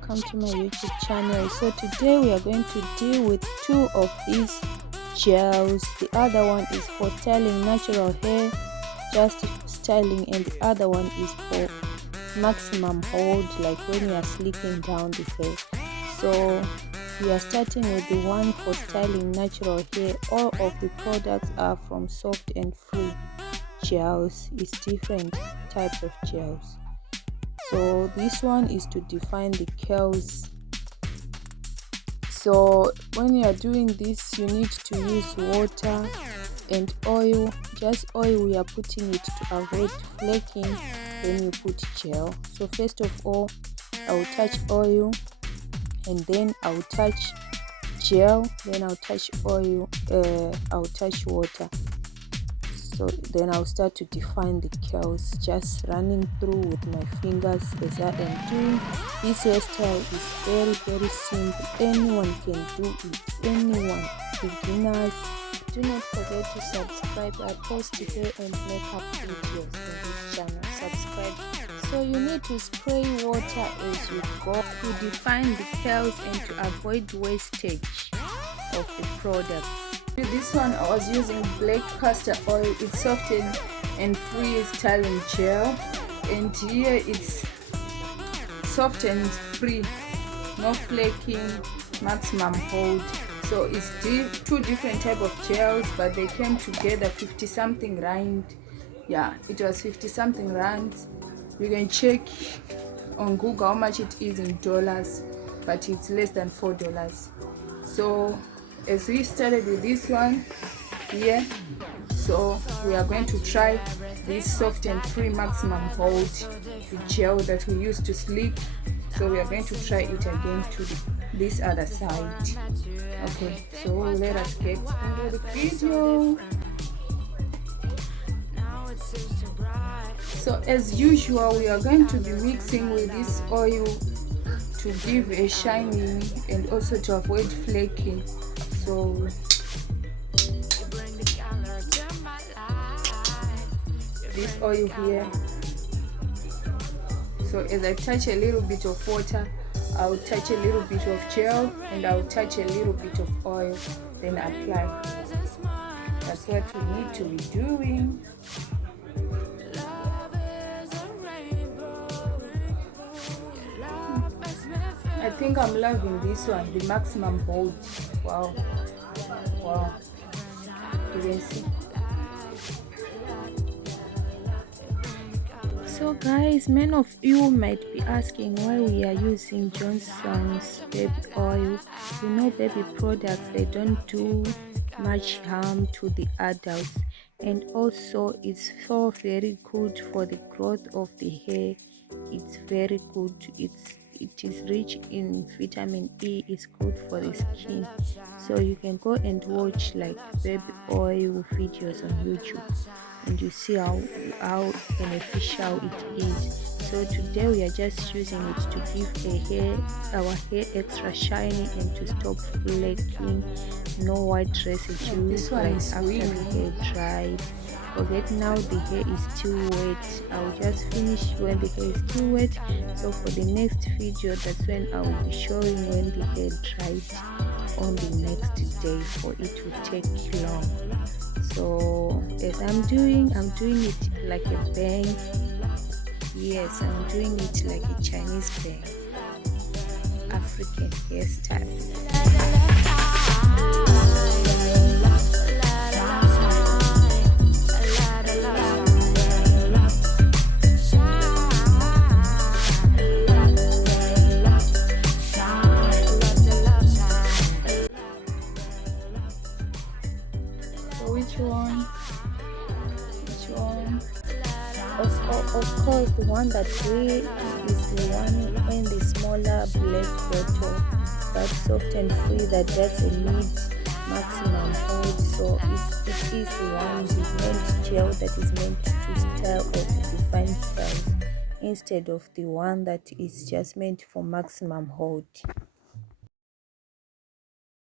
welcome to my YouTube channel. So today we are going to deal with two of these gels. The other one is for styling natural hair, just styling, and the other one is for maximum hold, like when you are slicking down the hair. So we are starting with the one for styling natural hair. All of the products are from soft and free gels. It's different types of gels. So this one is to define the curls. So when you are doing this, you need to use water and oil. Just oil, we are putting it to avoid flaking when you put gel. So first of all, I will touch oil, and then I will touch gel, then I'll touch oil, I'll touch water. So then I'll start to define the curls, just running through with my fingers as I am doing. This hairstyle is very simple. Anyone can do it. Anyone, beginners. Do not forget to subscribe. I post hair and makeup videos on this channel. Subscribe. So you need to spray water as you go to define the curls and to avoid wastage of the product. This one I was using black castor oil. It's soft and free styling gel, and here it's soft and free, no flaking, maximum hold. So it's two different type of gels, but they came together 50 something rand. Yeah, it was 50 something rand. You can check on Google how much it is in dollars, but it's less than $4. So as we started with this one here, so we are going to try this soft and free maximum hold, the gel that we used to sleep. So we are going to try it again to this other side. Okay, so let us get into the video. So as usual, we are going to be mixing with this oil to give a shining and also to avoid flaking. So this oil here. So as I touch a little bit of water, I'll touch a little bit of gel, and I'll touch a little bit of oil, then apply. That's what we need to be doing. I think I'm loving this one, the maximum hold. Wow, you can see. So guys, many of you might be asking why we are using Johnson's baby oil. You know, baby products, they don't do much harm to the adults, and also it's so very good for the growth of the hair. It's very good. It is rich in vitamin E. It's good for the skin. So you can go and watch like baby oil videos on YouTube, and you see how beneficial it is. So today we are just using it to give our hair extra shiny and to stop flaking. No white residue like after the hair dried. Forget now the hair is still wet. I'll just finish when the hair is still wet. So for the next video, that's when I will be showing when the hair dried on the next day, for it to take long. So as I'm doing it like a bang. Yes, I'm doing it like a Chinese bang, African hairstyle. Of course, the one that we is the one in the smaller black bottle, that's soft and free, that doesn't need maximum hold. So it is the one, the meant gel that is meant to style or to define styles, instead of the one that is just meant for maximum hold.